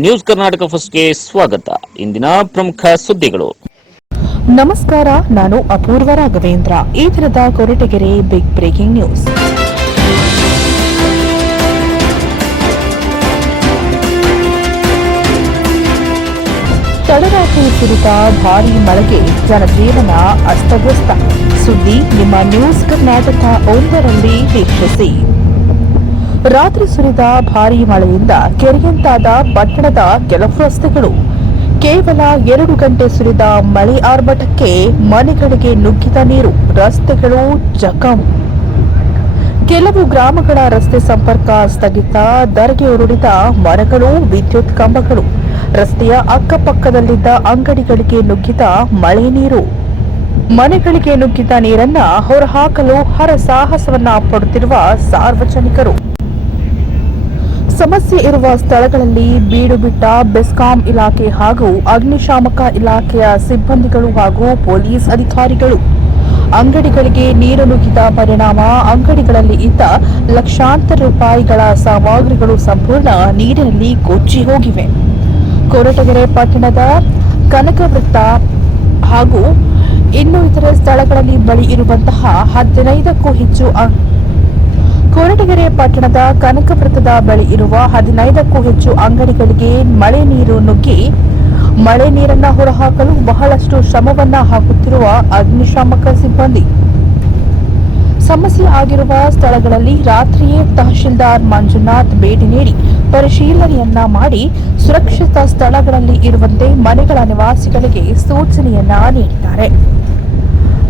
News Karnataka ಫಸ್ಟ್ಗೆ ಸ್ವಾಗತ. ಇಂದಿನ ಪ್ರಮುಖ ಸುದ್ದಿಗಳು. ನಮಸ್ಕಾರ, ನಾನು ಅಪೂರ್ವ ರಾಘವೇಂದ್ರ. ಈ ದಿನದ ಕೊರಟಗೆರೆ ಬಿಗ್ ಬ್ರೇಕಿಂಗ್ ನ್ಯೂಸ್ ತಡರಾತ್ರಿ ಸುರಿದ ಭಾರೀ ಮಳೆಗೆ ಜನಜೀವನ ಅಸ್ತವ್ಯಸ್ತ. ಸುದ್ದಿ ನಿಮ್ಮ ನ್ಯೂಸ್ ಕರ್ನಾಟಕ ಒಂದರಲ್ಲಿ ವೀಕ್ಷಿಸಿ. ರಾತ್ರಿ ಸುರಿದ ಭಾರೀ ಮಳೆಯಿಂದ ಕೆರೆಯಂತಾದ ಪಟ್ಟಣದ ಕೆಲವು ರಸ್ತೆಗಳು. ಕೇವಲ ಎರಡು ಗಂಟೆ ಸುರಿದ ಮಳೆ ಆರ್ಭಟಕ್ಕೆ ಮನೆಗಳಿಗೆ ನುಗ್ಗಿದ ನೀರು, ರಸ್ತೆಗಳು ಜಖಂ. ಕೆಲವು ಗ್ರಾಮಗಳ ರಸ್ತೆ ಸಂಪರ್ಕ ಸ್ಥಗಿತ ದರಗೆ ಉರುಳಿದ ಮರಗಳು, ವಿದ್ಯುತ್ ಕಂಬಗಳು, ರಸ್ತೆಯ ಅಕ್ಕಪಕ್ಕದಲ್ಲಿದ್ದ ಅಂಗಡಿಗಳಿಗೆ ನುಗ್ಗಿದ ಮಳೆ ನೀರು. ಮನೆಗಳಿಗೆ ನುಗ್ಗಿದ ನೀರನ್ನ ಹೊರಹಾಕಲು ಹರಸಾಹಸವನ್ನ ಪಡುತ್ತಿರುವ ಸಾರ್ವಜನಿಕರು. ಸಮಸ್ಯೆ ಇರುವ ಸ್ಥಳಗಳಲ್ಲಿ ಬೀಡು ಬಿಟ್ಟ ಬೆಸ್ಕಾಂ ಇಲಾಖೆ ಹಾಗೂ ಅಗ್ನಿಶಾಮಕ ಇಲಾಖೆಯ ಸಿಬ್ಬಂದಿಗಳು ಹಾಗೂ ಪೊಲೀಸ್ ಅಧಿಕಾರಿಗಳು. ಅಂಗಡಿಗಳಿಗೆ ನೀರು ನುಗ್ಗಿದ ಪರಿಣಾಮ, ಅಂಗಡಿಗಳಲ್ಲಿ ಇದ್ದ ಲಕ್ಷಾಂತರ ರೂಪಾಯಿಗಳ ಸಾಮಗ್ರಿಗಳು ಸಂಪೂರ್ಣ ನೀರಿನಲ್ಲಿ ಕೊಚ್ಚಿ ಹೋಗಿವೆ. ಕೊರಟಗೆರೆ ಪಟ್ಟಣದ ಕನಕ ವೃತ್ತ ಹಾಗೂ ಇನ್ನು ಇತರೆ ಸ್ಥಳಗಳಲ್ಲಿ ಬಳಿ ಇರುವಂತಹ ಹದಿನೈದಕ್ಕೂ ಹೆಚ್ಚು ಕೊರಟಗೆರೆ ಪಟ್ಟಣದ ಕನಕವೃತ್ತದ ಬಳಿ ಇರುವ ಹದಿನೈದಕ್ಕೂ ಹೆಚ್ಚು ಅಂಗಡಿಗಳಿಗೆ ಮಳೆ ನೀರು ನುಗ್ಗಿ, ಮಳೆ ನೀರನ್ನ ಹೊರಹಾಕಲು ಬಹಳಷ್ಟು ಶ್ರಮವನ್ನ ಹಾಕುತ್ತಿರುವ ಅಗ್ನಿಶಾಮಕ ಸಿಬ್ಬಂದಿ. ಸಮಸ್ಯೆ ಆಗಿರುವ ಸ್ಥಳಗಳಲ್ಲಿ ರಾತ್ರಿಯೇ ತಹಶೀಲ್ದಾರ್ ಮಂಜುನಾಥ್ ಭೇಟಿ ನೀಡಿ ಪರಿಶೀಲನೆಯನ್ನ ಮಾಡಿ ಸುರಕ್ಷಿತ ಸ್ಥಳಗಳಲ್ಲಿ ಇರುವಂತೆ ಮನೆಗಳ ನಿವಾಸಿಗಳಿಗೆ ಸೂಚನೆಯನ್ನ ನೀಡಿದ್ದಾರೆ.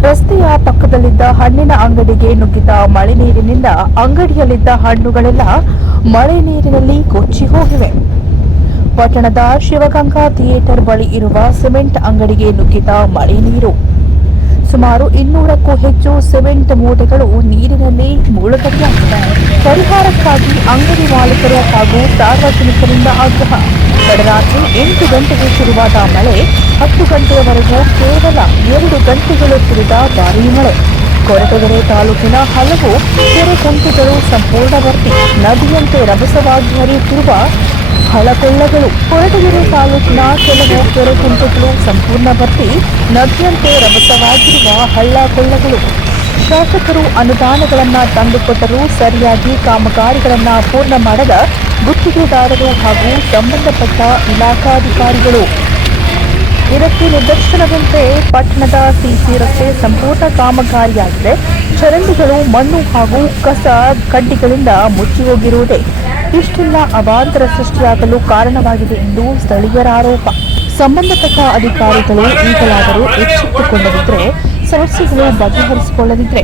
ರಸ್ತೆಯ ಪಕ್ಕದಲ್ಲಿದ್ದ ಹಣ್ಣಿನ ಅಂಗಡಿಗೆ ನುಗ್ಗಿದ ಮಳೆ ನೀರಿನಿಂದ ಅಂಗಡಿಯಲ್ಲಿದ್ದ ಹಣ್ಣುಗಳೆಲ್ಲ ಮಳೆ ನೀರಿನಲ್ಲಿ ಕೊಚ್ಚಿ ಹೋಗಿವೆ. ಪಟ್ಟಣದ ಶಿವಗಂಗಾ ಥಿಯೇಟರ್ ಬಳಿ ಇರುವ ಸಿಮೆಂಟ್ ಅಂಗಡಿಗೆ ನುಗ್ಗಿದ ಮಳೆ ನೀರು. ಸುಮಾರು ಇನ್ನೂರಕ್ಕೂ ಹೆಚ್ಚು ಸಿಮೆಂಟ್ ಮೂಟೆಗಳು ನೀರಿನಲ್ಲಿ ಮುಳುಗಡೆಯಾಗಿವೆ. ಪರಿಹಾರಕ್ಕಾಗಿ ಅಂಗಡಿ ಮಾಲೀಕರು ಹಾಗೂ ಸಾರ್ವಜನಿಕರಿಂದ ಆಗ್ರಹ. ತಡರಾತ್ರಿ ಎಂಟು ಗಂಟೆಗೆ ಶುರುವಾದ ಮಳೆ ಹತ್ತು ಗಂಟೆಯವರೆಗೂ ಕೇವಲ ಎರಡು ಗಂಟೆಗಳು ಸುರಿದ ಭಾರೀ ಮಳೆ. ಕೊರಟಗೆರೆ ತಾಲೂಕಿನ ಹಲವು ಕೆರೆ ಕುಂಟೆಗಳು ಸಂಪೂರ್ಣ ಭರ್ತಿ ನದಿಯಂತೆ ರಭಸವಾಗಿ ಹರಿಯುತ್ತಿರುವ ಹಳಕೊಳ್ಳಗಳು. ಕೊರಟಗೆರೆ ತಾಲೂಕಿನ ಕೆಲವು ಕೆರೆ ಕುಂಟೆಗಳು ಸಂಪೂರ್ಣ ಭರ್ತಿ ನದಿಯಂತೆ ರಭಸವಾಗಿರುವ ಹಳ್ಳ ಕೊಳ್ಳಗಳು ಶಾಸಕರು ಅನುದಾನಗಳನ್ನು ತಂದುಕೊಟ್ಟರೂ ಸರಿಯಾಗಿ ಕಾಮಗಾರಿಗಳನ್ನು ಪೂರ್ಣ ಮಾಡದ ಗುತ್ತಿಗೆದಾರರು ಹಾಗೂ ಸಂಬಂಧಪಟ್ಟ ಇಲಾಖಾಧಿಕಾರಿಗಳು. ಇದಕ್ಕೆ ನಿದರ್ಶನದಂತೆ ಪಟ್ಟಣದ ಸಿಸಿ ರಸ್ತೆ ಸಂಪೂರ್ಣ ಕಾಮಗಾರಿಯಾಗಿದೆ. ಚರಂಡಿಗಳು ಮಣ್ಣು ಹಾಗೂ ಕಸ ಕಡ್ಡಿಗಳಿಂದ ಮುಚ್ಚಿ ಹೋಗಿರುವುದೇ ಇಷ್ಟೆಲ್ಲ ಅವಾಂತರ ಸೃಷ್ಟಿಯಾಗಲು ಕಾರಣವಾಗಿದೆ ಎಂದು ಸ್ಥಳೀಯರ ಆರೋಪ. ಸಂಬಂಧಪಟ್ಟ ಅಧಿಕಾರಿಗಳು ಈಗಲಾದರೂ ಎಚ್ಚೆತ್ತುಕೊಳ್ಳದಿದ್ದರೆ ಸಮಸ್ಯೆಗಳು ಬಗೆಹರಿಸಿಕೊಳ್ಳದಿದ್ದರೆ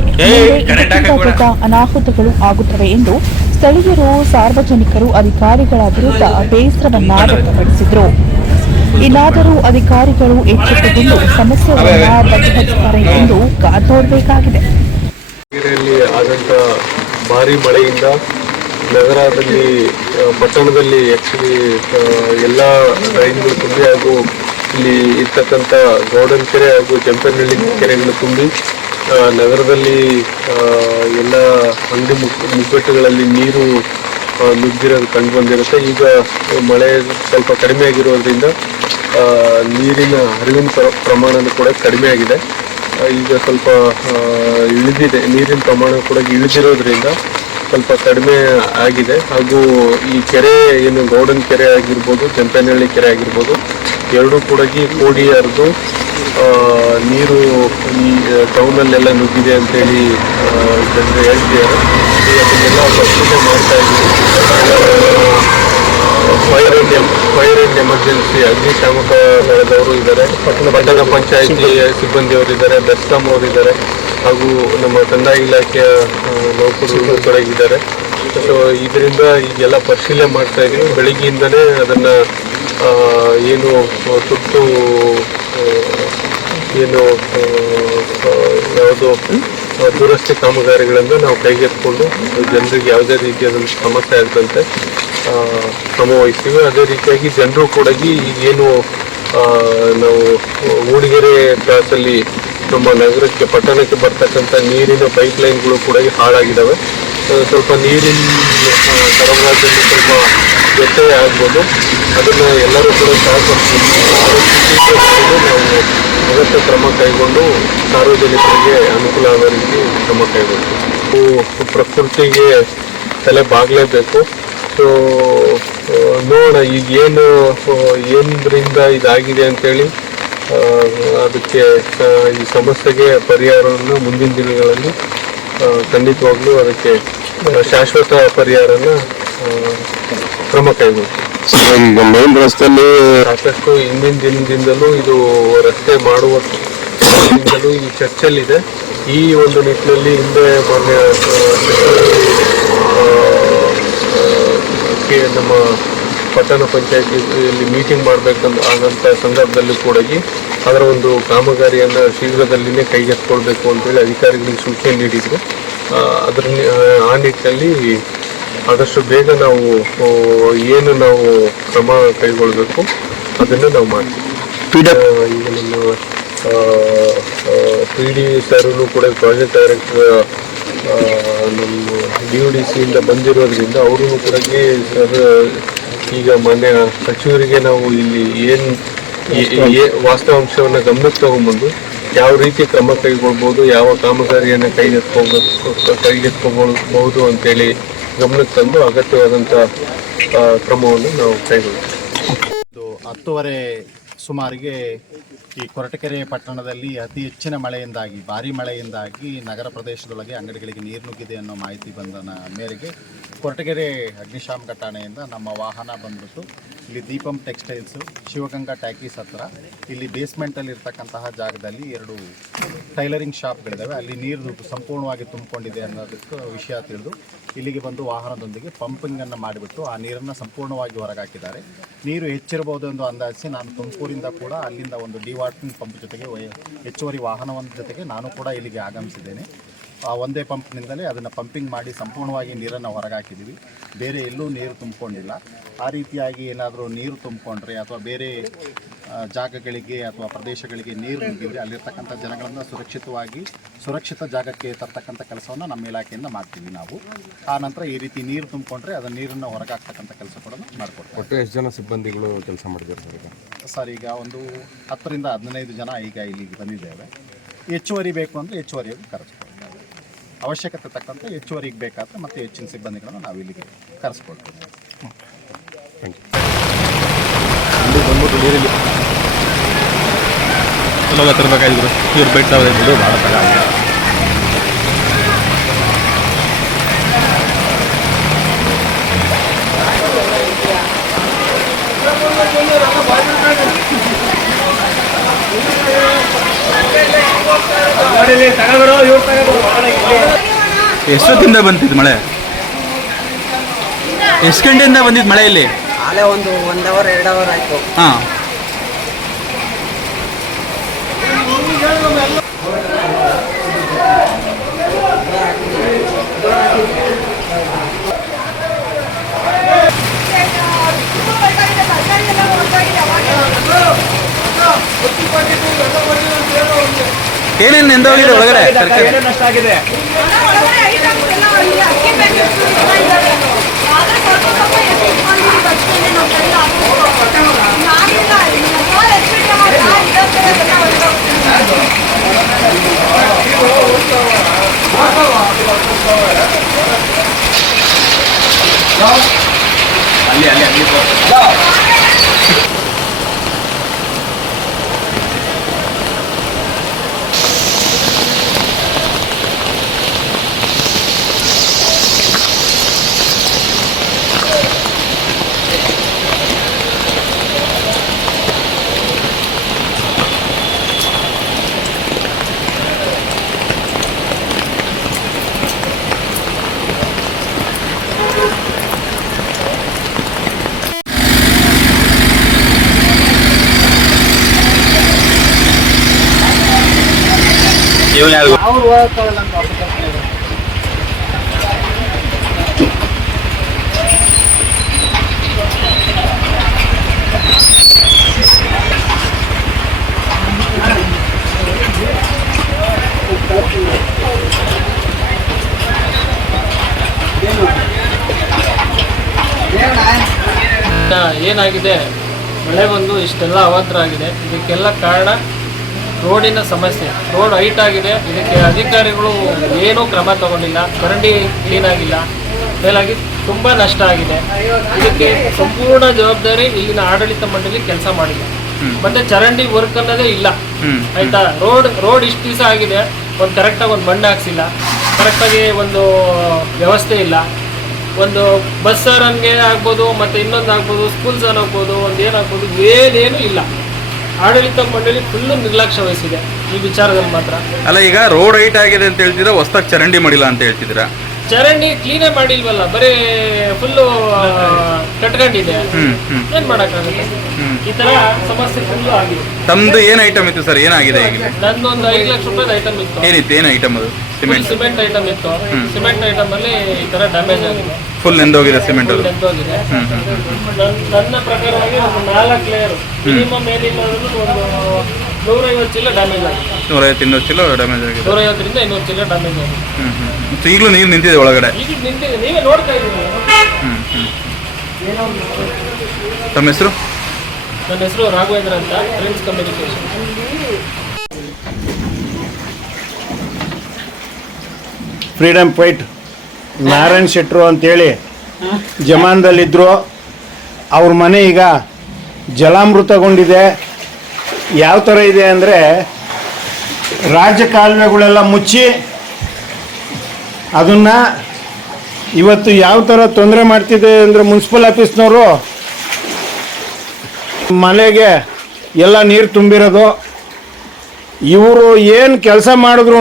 ದೊಡ್ಡ ಅನಾಹುತಗಳು ಆಗುತ್ತವೆ ಎಂದು ಸ್ಥಳೀಯರು ಸಾರ್ವಜನಿಕರು ಅಧಿಕಾರಿಗಳ ವಿರುದ್ಧ ಬೇಸರವನ್ನ ವ್ಯಕ್ತಪಡಿಸಿದರು. ಇನ್ನಾದರೂ ಅಧಿಕಾರಿಗಳು ಎಚ್ಚೆತ್ತುಕೊಂಡು ಸಮಸ್ಯೆಗಳನ್ನು ಬಗೆಹರಿಸುತ್ತಾರೆ ಎಂದು ದಾವಣಗೆರೆಯಲ್ಲಿ ಆದಂಥ ಭಾರಿ ಮಳೆಯಿಂದ ನಗರದಲ್ಲಿ ಪಟ್ಟಣದಲ್ಲಿ ಆ್ಯಕ್ಚುಲಿ ಎಲ್ಲ ರೈನ್ಗಳು ತುಂಬಿ ಹಾಗೂ ಇಲ್ಲಿ ಇರ್ತಕ್ಕಂಥ ಗೌಡನ್ ಕೆರೆ ಹಾಗೂ ಜಂಪನಹಳ್ಳಿ ಕೆರೆಗಳು ತುಂಬಿ ನಗರದಲ್ಲಿ ಎಲ್ಲ ಅಂಗಡಿ ಮುಗ್ ಮುಗ್ಗಟ್ಟುಗಳಲ್ಲಿ ನೀರು ನುಗ್ಗಿರೋದು ಕಂಡು ಬಂದಿರುತ್ತೆ. ಈಗ ಮಳೆ ಸ್ವಲ್ಪ ಕಡಿಮೆ ಆಗಿರೋದ್ರಿಂದ ನೀರಿನ ಹರಿವಿನ ಪ್ರ- ಪ್ರಮಾಣನೂ ಕೂಡ ಕಡಿಮೆ ಆಗಿದೆ. ಈಗ ಸ್ವಲ್ಪ ಇಳಿದಿದೆ. ನೀರಿನ ಪ್ರಮಾಣ ಕೂಡ ಇಳಿದಿರೋದ್ರಿಂದ ಸ್ವಲ್ಪ ಕಡಿಮೆ ಆಗಿದೆ. ಹಾಗೂ ಈ ಕೆರೆ ಏನು ಗೌಡನ್ ಕೆರೆ ಆಗಿರ್ಬೋದು ಕೆಂಪನಹಳ್ಳಿ ಕೆರೆ ಆಗಿರ್ಬೋದು, ಎರಡೂ ಕೂಡ ಕೋಡಿ ಹರಿದು ನೀರು ಈ ಟೌನಲ್ಲೆಲ್ಲ ನುಗ್ಗಿದೆ ಅಂತೇಳಿ ಜನರು ಹೇಳ್ತಿದ್ದಾರೆ. ಅದನ್ನೆಲ್ಲ ಪರಿಶೀಲನೆ ಮಾಡ್ತಾ ಇದ್ದೀವಿ. ಫೈರ್ ಫೈರ್ ಅಂಡ್ ಎಮರ್ಜೆನ್ಸಿ ಅಗ್ನಿಶಾಮಕ ದಳದವರು ಇದ್ದಾರೆ. ಪಟ್ಟಣ ಪಂಚಾಯತಿ ಸಿಬ್ಬಂದಿಯವರು ಇದ್ದಾರೆ ಬೆಸ್ಕಾಂ ಅವರು ಇದ್ದಾರೆ ಹಾಗೂ ನಮ್ಮ ಕಂದಾಯ ಇಲಾಖೆಯ ನೌಕರರು ತೊಡಗಿದ್ದಾರೆ ಇದ್ದಾರೆ ಸೊ ಇದರಿಂದ ಈಗೆಲ್ಲ ಪರಿಶೀಲನೆ ಮಾಡ್ತಾ ಇದ್ದೀವಿ. ಬೆಳಿಗ್ಗೆಯಿಂದಲೇ ಅದನ್ನು ಏನು ತುರ್ತು ಏನು ಯಾವುದು ದುರಸ್ತಿ ಕಾಮಗಾರಿಗಳನ್ನು ನಾವು ಕೈಗೆತ್ತಿಕೊಂಡು ಜನರಿಗೆ ಯಾವುದೇ ರೀತಿಯಾದಂಥ ಸಮಸ್ಯೆ ಆಗದಂತೆ ಆ, ಕ್ರಮ ವಹಿಸ್ತೀವಿ ಅದೇ ರೀತಿಯಾಗಿ ಜನರು ಕೂಡ ಆ, ನಾವು ಮೂಡಿಗೆರೆ ಕ್ಲಾಸಲ್ಲಿ ನಮ್ಮ ನಗರಕ್ಕೆ ಪಟ್ಟಣಕ್ಕೆ ಬರ್ತಕ್ಕಂಥ ನೀರಿನ ಪೈಪ್ ಲೈನ್ಗಳು ಕೂಡ ಹಾಳಾಗಿದ್ದಾವೆ ಸ್ವಲ್ಪ ನೀರಿನ ಸರಬರಾಜಲ್ಲಿ ಸ್ವಲ್ಪ ವ್ಯತ್ಯಯ ಆಗ್ಬೋದು. ಅದನ್ನು ಎಲ್ಲರೂ ಕೂಡ ಸಹಕರಿಸಬೇಕು. ನಾವು ಅಗತ್ಯ ಕ್ರಮ ಕೈಗೊಂಡು ಸಾರ್ವಜನಿಕರಿಗೆ ಅನುಕೂಲ ಆಗೋ ರೀತಿ ಕ್ರಮ ಕೈಗೊಳ್ಬೇಕು ನಾವು ಪ್ರಕೃತಿಗೆ ತಲೆ ಬಾಗಲೇಬೇಕು. ಸೊ ನೋಡೋಣ ಈಗ ಏನು ಏನರಿಂದ ಇದಾಗಿದೆ ಅಂತೇಳಿ ಅದಕ್ಕೆ ಈ ಸಮಸ್ಯೆಗೆ ಪರಿಹಾರವನ್ನು ಮುಂದಿನ ದಿನಗಳಲ್ಲಿ ಖಂಡಿತವಾಗ್ಲೂ ಅದಕ್ಕೆ ಶಾಶ್ವತ ಪರಿಹಾರನ ಕ್ರಮ ಕೈಗೊಳ್ತೀವಿ ಮೇನ್ ರಸ್ತೆಯಲ್ಲಿ ಸಾಕಷ್ಟು ಹಿಂದಿನ ದಿನದಿಂದಲೂ ಇದು ರಸ್ತೆ ಮಾಡುವ ಈ ಚರ್ಚಲ್ಲಿದೆ ಈ ಒಂದು ನಿಟ್ಟಿನಲ್ಲಿ ಹಿಂದೆ ಮೊನ್ನೆ ಆ, ಆ, ಕೆ ನಮ್ಮ ಪಟ್ಟಣ ಪಂಚಾಯತಿಯಲ್ಲಿ ಮೀಟಿಂಗ್ ಮಾಡಬೇಕಂತ ಆದಂಥ ಸಂದರ್ಭದಲ್ಲಿ ಕೂಡ ಅದರ ಒಂದು ಕಾಮಗಾರಿಯನ್ನು ಶೀಘ್ರದಲ್ಲಿನೇ ಕೈಗೆತ್ತಿಕೊಳ್ಬೇಕು ಅಂತೇಳಿ ಅಧಿಕಾರಿಗಳಿಗೆ ಸೂಚನೆ ನೀಡಿದರು. ಅದರ ಆ ನಿಟ್ಟಿನಲ್ಲಿ ಆದಷ್ಟು ಬೇಗ ನಾವು ಏನು ನಾವು ಕ್ರಮ ಕೈಗೊಳ್ಳಬೇಕು ಅದನ್ನು ನಾವು ಮಾಡ್ತೀವಿ. ಈಗ ನಮ್ಮ ಪಿ ಡಿ ಸರ್ನು ಕೂಡ ಪ್ರಾಜೆಕ್ಟ್ ಡೈರೆಕ್ಟರ್ ನಮ್ಮ ಡಿ ಯು ಡಿ ಸಿಯಿಂದ ಬಂದಿರೋದ್ರಿಂದ ಅವರು ಕೂಡ ಸರ್, ಈಗ ಮೊನ್ನೆ ಸಚಿವರಿಗೆ ನಾವು ಇಲ್ಲಿ ಏನು ವಾಸ್ತವಾಂಶವನ್ನು ಗಮನಕ್ಕೆ ತಗೊಂಬಂದು ಯಾವ ರೀತಿ ಕ್ರಮ ಕೈಗೊಳ್ಬೋದು, ಯಾವ ಕಾಮಗಾರಿಯನ್ನು ಕೈಗೆತ್ಕೋಬೇಕು ಕೈಗೆತ್ಕೋಬಹುದು ಅಂತೇಳಿ ಗಮನಕ್ಕೆ ತಂದು ಅಗತ್ಯವಾದಂಥ ಕ್ರಮವನ್ನು ನಾವು ಕೈಗೊಳ್ತೀವಿ. ಹತ್ತುವರೆ ಸುಮಾರಿಗೆ ಈ ಕೊರಟಗೆರೆ ಪಟ್ಟಣದಲ್ಲಿ ಅತಿ ಹೆಚ್ಚಿನ ಮಳೆಯಿಂದಾಗಿ, ಭಾರಿ ಮಳೆಯಿಂದಾಗಿ ನಗರ ಪ್ರದೇಶದೊಳಗೆ ಅಂಗಡಿಗಳಿಗೆ ನೀರು ನುಗ್ಗಿದೆ ಅನ್ನೋ ಮಾಹಿತಿ ಬಂದ ಮೇರೆಗೆ ಕೊರಟಗೆರೆ ಅಗ್ನಿಶಾಮಕ ಠಾಣೆಯಿಂದ ನಮ್ಮ ವಾಹನ ಬಂದ್ಬಿಟ್ಟು ಇಲ್ಲಿ ದೀಪಂ ಟೆಕ್ಸ್ಟೈಲ್ಸು, ಶಿವಗಂಗಾ ಟ್ಯಾಕೀಸ್ ಹತ್ರ. ಇಲ್ಲಿ ಬೇಸ್ಮೆಂಟಲ್ಲಿ ಇರ್ತಕ್ಕಂತಹ ಜಾಗದಲ್ಲಿ ಎರಡು ಟೈಲರಿಂಗ್ ಶಾಪ್ಗಳಿದ್ದಾವೆ ಅಲ್ಲಿ ನೀರು ಸಂಪೂರ್ಣವಾಗಿ ತುಂಬಿಕೊಂಡಿದೆ ಅನ್ನೋದಕ್ಕೆ ವಿಷಯ ತಿಳಿದು ಇಲ್ಲಿಗೆ ಬಂದು ವಾಹನದೊಂದಿಗೆ ಪಂಪಿಂಗನ್ನು ಮಾಡಿಬಿಟ್ಟು ಆ ನೀರನ್ನು ಸಂಪೂರ್ಣವಾಗಿ ಹೊರಗಾಕಿದ್ದಾರೆ. ನೀರು ಹೆಚ್ಚಿರಬಹುದು ಎಂದು ಅಂದಾಜಿಸಿ ನಾನು ತುಮಕೂರಿಂದ ಕೂಡ ಅಲ್ಲಿಂದ ಒಂದು ಡಿವಾಟರಿಂಗ್ ಪಂಪ್ ಜೊತೆಗೆ ಹೆಚ್ಚುವರಿ ವಾಹನವೊಂದು ಜೊತೆಗೆ ನಾನು ಕೂಡ ಇಲ್ಲಿಗೆ ಆಗಮಿಸಿದ್ದೇನೆ. ಆ ಒಂದೇ ಪಂಪ್ನಿಂದಲೇ ಅದನ್ನು ಪಂಪಿಂಗ್ ಮಾಡಿ ಸಂಪೂರ್ಣವಾಗಿ ನೀರನ್ನು ಹೊರಗಾಕಿದ್ದೀವಿ ಬೇರೆ ಎಲ್ಲೂ ನೀರು ತುಂಬಿಕೊಂಡಿಲ್ಲ. ಆ ರೀತಿಯಾಗಿ ಏನಾದರೂ ನೀರು ತುಂಬಿಕೊಂಡ್ರೆ ಅಥವಾ ಬೇರೆ ಜಾಗಗಳಿಗೆ ಅಥವಾ ಪ್ರದೇಶಗಳಿಗೆ ನೀರು ನುಗ್ಗಿದ್ರೆ ಅಲ್ಲಿರ್ತಕ್ಕಂಥ ಜನಗಳನ್ನು ಸುರಕ್ಷಿತವಾಗಿ ಸುರಕ್ಷಿತ ಜಾಗಕ್ಕೆ ತರ್ತಕ್ಕಂಥ ಕೆಲಸವನ್ನು ನಮ್ಮ ಇಲಾಖೆಯಿಂದ ಮಾಡ್ತೀವಿ ನಾವು. ಆ ನಂತರ ಈ ರೀತಿ ನೀರು ತುಂಬಿಕೊಂಡ್ರೆ ಅದನ್ನು ನೀರನ್ನು ಹೊರಗಾಕ್ತಕ್ಕಂಥ ಕೆಲಸ ಕೂಡ ಮಾಡಿಕೊಡ್ತೀವಿ. ಒಟ್ಟು ಎಷ್ಟು ಜನ ಸಿಬ್ಬಂದಿಗಳು ಕೆಲಸ ಮಾಡಿದ್ದಾರೆ ಸರ್ ಈಗ? ಸರ್ ಈಗ ಒಂದು ಹತ್ತರಿಂದ ಹದಿನೈದು ಜನ ಈಗ ಇಲ್ಲಿಗೆ ಬಂದಿದ್ದೇವೆ. ಹೆಚ್ಚುವರಿ ಬೇಕು ಅಂದರೆ ಹೆಚ್ಚುವರಿಯಾಗಿ ಕರೆಸ್ಕೊಳ್ತೇವೆ ಅವಶ್ಯಕತೆ ತಕ್ಕಂತೆ ಹೆಚ್ಚುವರಿಗೆ ಬೇಕಾದರೆ ಮತ್ತೆ ಹೆಚ್ಚಿನ ಸಿಬ್ಬಂದಿಗಳನ್ನು ನಾವು ಇಲ್ಲಿಗೆ ಕರೆಸ್ಕೊಳ್ತೇವೆ. ಎಲ್ಲ ತರಬೇಕಾಗಿದ್ರು ಇವ್ರು ಬೆಟ್ಟ ಭಾಳ ಭಾಳ ಎಷ್ಟೊತ್ತಿಂದ ಬಂತಿದ್ ಮಳೆ? ಎಷ್ಟು ಗಂಟೆಯಿಂದ ಬಂದಿದ್ ಮಳೆ ಇಲ್ಲಿ? ಅಲ್ಲೇ ಒಂದು ಒಂದ್ ಅವರ್ ಎರಡು ಅವರ್ ಆಯ್ತು. ಹಾಂ. ಏನೇನು ನೆಂದೋಗಿದೆ ಒಳಗಡೆ? ತರಕಾರಿ ಅಲ್ಲಿ ಅಲ್ಲಿ ಅಲ್ಲಿ. ಏನಾಗಿದೆ? ಮಳೆ ಬಂದು ಇಷ್ಟೆಲ್ಲ ಅವತ್ರ ಆಗಿದೆ. ಇದಕ್ಕೆಲ್ಲ ಕಾರಣ ರೋಡಿನ ಸಮಸ್ಯೆ. ರೋಡ್ ಹೈಟ್ ಆಗಿದೆ. ಇದಕ್ಕೆ ಅಧಿಕಾರಿಗಳು ಏನೂ ಕ್ರಮ ತಗೊಂಡಿಲ್ಲ. ಕರಂಡಿ ಕ್ಲೀನ್ ಆಗಿಲ್ಲ. ಮೇಲಾಗಿ ತುಂಬ ನಷ್ಟ ಆಗಿದೆ. ಇದಕ್ಕೆ ಸಂಪೂರ್ಣ ಜವಾಬ್ದಾರಿ ಇಲ್ಲಿನ ಆಡಳಿತ ಮಂಡಳಿ ಕೆಲಸ ಮಾಡಿದೆ ಮತ್ತೆ ಚರಂಡಿ ವರ್ಕ್ ಅನ್ನೋದೇ ಇಲ್ಲ ಆಯ್ತಾ? ರೋಡ್ ರೋಡ್ ಇಷ್ಟು ದಿವಸ ಆಗಿದೆ. ಒಂದು ಕರೆಕ್ಟಾಗಿ ಒಂದು ಮಣ್ಣು ಹಾಕ್ಸಿಲ್ಲ. ಕರೆಕ್ಟಾಗಿ ಒಂದು ವ್ಯವಸ್ಥೆ ಇಲ್ಲ. ಒಂದು ಬಸ್ ರನ್ಗೆ ಆಗ್ಬೋದು ಮತ್ತೆ ಇನ್ನೊಂದು ಆಗ್ಬೋದು ಸ್ಕೂಲ್ ಸರ್ ಆಗ್ಬೋದು ಒಂದು ಏನಾಗ್ಬೋದು ಏನೇನು ಇಲ್ಲ. ಆಡಳಿತ ಮಂಡಳಿ ಫುಲ್ಲು ನಿರ್ಲಕ್ಷ್ಯ ವಹಿಸಿದೆ ಈ ವಿಚಾರದಲ್ಲಿ ಮಾತ್ರ. ಅಲ್ಲ ಈಗ ರೋಡ್ ಹೈಟ್ ಆಗಿದೆ ಅಂತ ಹೇಳ್ತಿದ್ರೆ ಹೊಸ್ದಾಗಿ ಚರಂಡಿ ಮಾಡಿಲ್ಲ ಅಂತ ಹೇಳ್ತಿದ್ದೀರಾ? ಚರಂಡಿ ಕ್ಲೀನೇ ಮಾಡಿಲ್ವಲ್ಲ ಬರೀ ಫುಲ್ಲು ಕಟ್ಕೊಂಡಿದೆ. ಹ್ಮ್ ಹ್ಮ್. ಏನ್ ಮಾಡಕ್ಕಾಗುತ್ತೆ? ಈ ತರ ಸಮಸ್ಯೆ ಫುಲ್ಲು ಆಗಿದೆ. ತಮ್ದು ಏನ್ ಐಟಮ್ ಇತ್ತು ಸರ್ ಏನಾಗಿದೆ ಈಗ? ನಂದೊಂದು ಐದು ಲಕ್ಷ ರೂಪಾಯಿ ಐಟಮ್ ಇತ್ತು. ಏನಿತ್ತು ಏನು ಐಟಮ್ ಅದು? ಸಿಮೆಂಟ್ ಸಿಮೆಂಟ್ ಐಟಮ್ ಇತ್ತು. ಸಿಮೆಂಟ್ ಐಟಮ್ ಅಲ್ಲಿ ಈ ತರ ಡ್ಯಾಮೇಜ್ ಆಗಿದೆ. ಫುಲ್ ನೆಂದೋಗಿದೆ ಸಿಮೆಂಟ್ ಅದು. ನೆಂದೋಗಿದೆ ನನ್- ನನ್ನ ಪ್ರಕಾರವಾಗಿ ಒಂದು ನಾಲ್ಕು ಲೇಯರ್ ಮಿನಿಮಮ್ ಏನಿಲ್ಲ ಅಂದ್ರೂ ಒಂದು ನೂರೈವತ್ತು ಚೀಲ ಡ್ಯಾಮೇಜ್ ಆಗಿದೆ ನೂರೈವತ್ತು ಇನ್ನೂರು ಕಿಲೋ ಡ್ಯಾಮೇಜ್ ಆಗಿದೆ. ನೂರೈವತ್ತರಿಂದ ಇನ್ನೂರು ಚೀಲ ಡ್ಯಾಮೇಜ್ ಆಗಿದೆ ಹ್ಮ್ ಹ್ಮ್ ಮತ್ತು ಈಗಲೂ ನೀರು ನಿಂತಿದೆ ಒಳಗಡೆ? ಈಗ ನಿಂತಿದೆ. ನೀವೇ ನೋಡ್ತಾ ಇದ್ದೀವಿ ಹ್ಮ್ ಹ್ಮ್ ತಮ್ಮ ಹೆಸರು? ನನ್ನ ಹೆಸರು ರಾಘವೇಂದ್ರ ಅಂತ friends communication freedom fight Narayan ಶೆಟ್ರು ಅಂತೇಳಿ ಜಮಾನ್ದಲ್ಲಿದ್ದರು ಅವ್ರ ಮನೆ ಈಗ ಜಲಾಮೃತಗೊಂಡಿದೆ. ಯಾವ ಥರ ಇದೆ ಅಂದರೆ ರಾಜ್ಯ ಕಾಲುವೆಗಳೆಲ್ಲ ಮುಚ್ಚಿ ಅದನ್ನು ಇವತ್ತು ಯಾವ ಥರ ತೊಂದರೆ ಮಾಡ್ತಿದೆ ಅಂದರೆ ಮುನ್ಸಿಪಲ್ ಆಫೀಸ್ನವರು ಮನೆಗೆ ಎಲ್ಲ ನೀರು ತುಂಬಿರೋದು. ಇವರು ಏನು ಕೆಲಸ ಮಾಡಿದ್ರು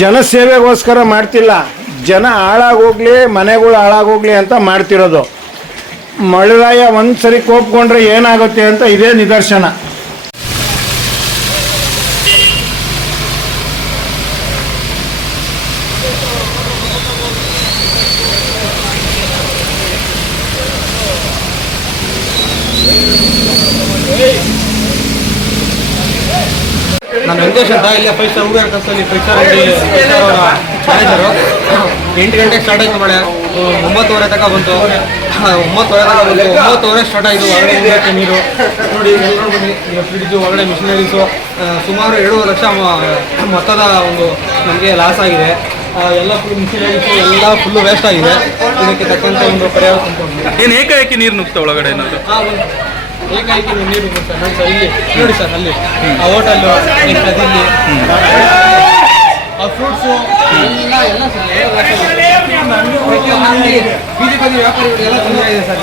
ಜನಸೇವೆಗೋಸ್ಕರ ಮಾಡ್ತಿಲ್ಲ. ಜನ ಹಾಳಾಗೋಗ್ಲಿ, ಮನೆಗಳು ಹಾಳಾಗೋಗ್ಲಿ ಅಂತ ಮಾಡ್ತಿರೋದು. ಮಳೆರಾಯ ಒಂದ್ಸರಿ ಕೋಪ್ಕೊಂಡ್ರೆ ಏನಾಗುತ್ತೆ ಅಂತ ಇದೇ ನಿದರ್ಶನ. ನಾನು ವೆಂಕಟೇಶ್ ಅಂತ, ಇಲ್ಲಿ ಕಸಲ್ಲಿ ಫೈವ್ ಸ್ಟಾರ್ ಅವರ ಮ್ಯಾನೇಜರು ಎಂಟು ಗಂಟೆಗೆ ಸ್ಟಾರ್ಟ್ ಆಯ್ತು ಮಳೆ. ಒಂಬತ್ತುವರೆ ತನಕ ಬಂತು. ಒಂಬತ್ತುವರೆ ತನಕ ಬಂತು. ಒಂಬತ್ತುವರೆ ಸ್ಟಾರ್ಟ್ ಆಯಿತು. ಒಳಗಡೆ ನೀರು. ನೋಡಿ ಎಲ್ಲರೂ ಬನ್ನಿ ಫ್ರಿಡ್ಜು ಒಳಗಡೆ ಮಿಷಿನರೀಸು ಸುಮಾರು ಏಳುವರೆ ಲಕ್ಷ ಮೊತ್ತದ ಒಂದು ನಮಗೆ ಲಾಸ್ ಆಗಿದೆ. ಎಲ್ಲ ಫುಲ್ ಮಿಷಿನರೀಸು ಎಲ್ಲ ಫುಲ್ಲು ವೇಸ್ಟ್ ಆಗಿದೆ. ಇದಕ್ಕೆ ತಕ್ಕಂಥ ಒಂದು ಪರಿಹಾರ ಏನು ಏಕಾಏಕಿ ನೀರು ನುಗ್ತಾ ಒಳಗಡೆ ಏನಾದರೂ? ಏಕಾಏಕಿ ನೀರು ನುಗ್ತಾ. ಸರ್ ಇಲ್ಲಿ ನೋಡಿ ಸರ್ ಅಲ್ಲಿ. ಆ ಹೋಟೆಲ್ಲು ಇಲ್ಲಿ ಫ್ರೂಟ್ಸು ಎಲ್ಲ ಬೀದಿ ವ್ಯಾಪಾರಿಗಳು ಎಲ್ಲ ಸರ್.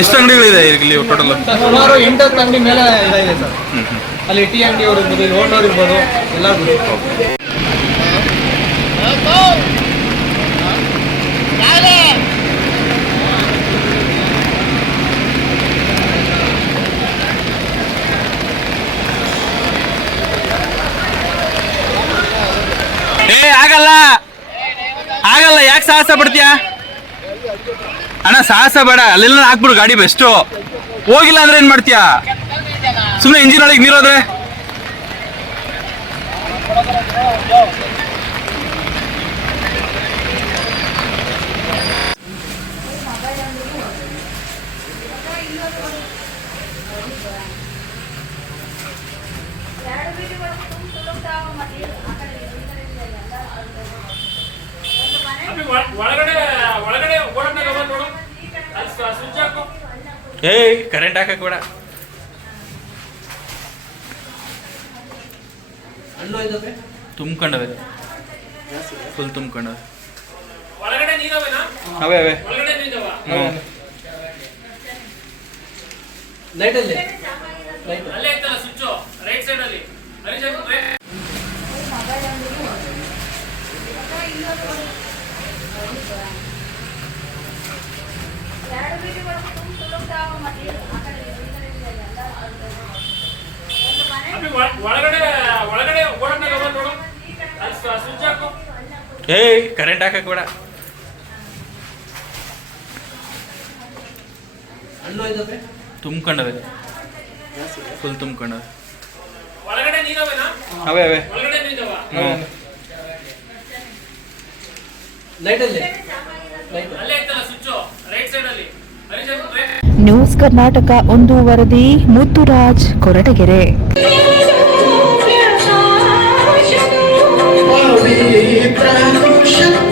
ಎಷ್ಟು ಅಂಗಡಿಗಳಿದೆ ಇಲ್ಲಿ ಟೋಟಲ್ ಸರ್ ಸುಮಾರು ಎಂಟು ಹತ್ತು ಅಂಗಡಿ ಮೇಲೆ ಇದಾಗಿದೆ ಸರ್. ಅಲ್ಲಿ ಟೀ ಅಂಗಡಿ ಅವ್ರು ಇರ್ಬೋದು ಇಲ್ಲಿ ಹೋಟ್ಲವ್ರು ಇರ್ಬೋದು ಎಲ್ಲ ಆಗಲ್ಲ. ಆಗಲ್ಲ, ಯಾಕೆ ಸಾಹಸ ಬಿಡ್ತೀಯಾ ಅಣ್ಣ, ಸಾಹಸ ಬೇಡ. ಅಲ್ಲೆಲ್ಲ ಹಾಕ್ಬಿಡು ಗಾಡಿ ಬೆಸ್ಟು. ಹೋಗಿಲ್ಲ ಅಂದ್ರೆ ಏನ್ ಮಾಡ್ತೀಯಾ? ಸುಮ್ಮನೆ ಇಂಜಿನ್ ಒಳಗೆ ನೀರೋದ್ರೆ ಒಳಗಡೆ ಒಳಗಡೆ ಓಡೋಣ ನೋಡು ಸ್ವಿಚ್ ಹಾಕು ಏಯ್ ಕರೆಂಟ್ ಹಾಕಕ್ ಬೇಡ. ತುಂಬ್ಕೊಂಡವೆ. ಫುಲ್ ತುಂಬ್ಕೊಂಡವೆ. ಒಳಗಡೆ ನೀರವೇನಾ? ಅವೇ. ಲೈಟಲ್ಲಿ ಅಲ್ಲೇ. ಇತ್ತಲ್ಲ ಸ್ವಿಚ್? ಏಯ್ ಕರೆಂಟ್ ಹಾಕಕ್ ಬೇಡ. ತುಂಬ್ಕೊಂಡವೆ ಫುಲ್ ತುಂಬ್ಕೊಂಡವೆ ಅವೇ ಅವೇ. ಒಳಗಡೆ ನೀರವ? ಹ್ಮ್. ಲೈಟಲ್ಲಿ? ಅಲ್ಲೇ ಐತಲ್ಲ ಸ್ವಿಚ್ ರೈಟ್ ಸೈಡ್ ಅಲ್ಲಿ. ನ್ಯೂಸ್ ಕರ್ನಾಟಕ ಒಂದು ವರದಿ ಮುತ್ತುರಾಜ್ ಕೊರಟಗೆರೆ. Pradushan